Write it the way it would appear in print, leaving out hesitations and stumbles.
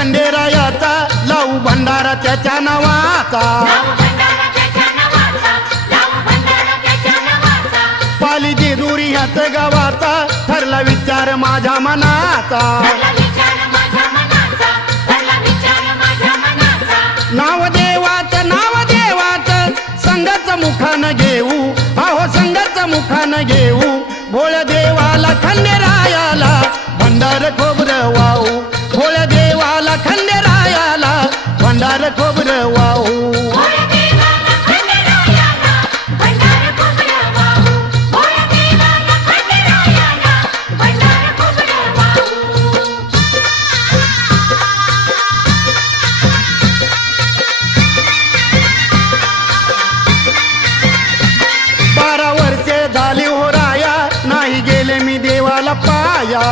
खंडेरायाचा लावू भंडारा त्याच्या नावाचा पाली जेजुरी ह्याच गावाचा ठरला विचार माझ्या मनाचा नाव देवाचं संघाचं मुखानं घेऊ अहो संघाचं मुखानं घेऊ भोळ्या देवाला खंडेरायाला भंडार खोबरं वाहू भोळ्या देवाला खंडेरायाला भंडार खोबरं वाहू झाली हो राया नाही गेले मी देवाला पाया